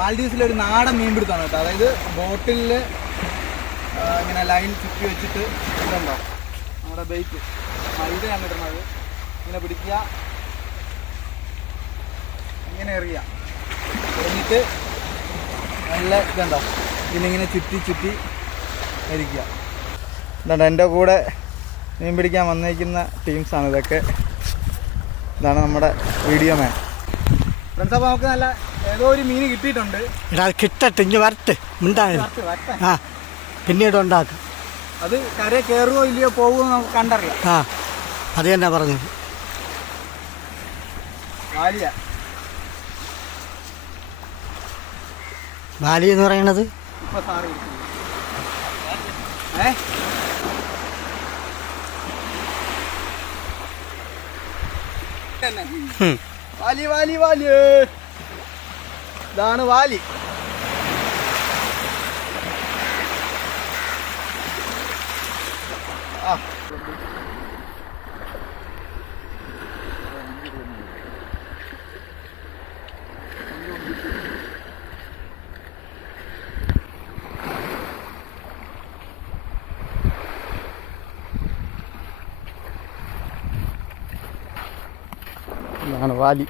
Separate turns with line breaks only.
മാൽഡീവ്സിലെ ഒരു നാടൻ മീൻപിടുത്തമാണ് കേട്ടോ. അതായത് ബോട്ടിൽ ഇങ്ങനെ ലൈൻ ചുറ്റി വെച്ചിട്ട് ഇതുണ്ടോ? നമ്മുടെ ബെയ്റ്റ് ഇതാണ് ഇടുന്നത്. ഇങ്ങനെ പിടിക്കുക. ഇങ്ങനെ എറിയുക. എന്നിട്ട് നല്ല ഇതുണ്ടോ? ഇതിലിങ്ങനെ ചുറ്റി ചുറ്റി എരിക്കുക. ഇതുണ്ട് എന്റെ കൂടെ മീൻ പിടിക്കാൻ വന്നേക്കുന്ന ടീംസാണ് ഇതൊക്കെ. ഇതാണ് നമ്മുടെ വീഡിയോ മാൻ ഫ്രണ്ട്സ് അപ്പോൾ നമുക്ക് നല്ല ഏതോ ഒരു മീൻ കിട്ടിയിട്ടുണ്ട്
എടാ അത് കിട്ടട്ടെ ഇഞ്ഞ് വരട്ടെ മിണ്ടായിരുന്നു
വരട്ടെ.
ആ പിന്നീട് ഉണ്ടാക്കും
അത് കര കയറുമോ ഇല്ലയോ പോകുമോ എന്ന് നമുക്ക് കണ്ടറിയാം
ആ അത് തന്നെ പറഞ്ഞത്
വാലിയ
ബാലി എന്ന് പറയണത്
ഇപ്പൊ സാറ് ഇരിക്കുന്നു. ഏ തന്നെ.
ഹും.
വാലി വാലി വാലി ഇതാണ് വാലി. ആ. ഇതാണ് വാലി.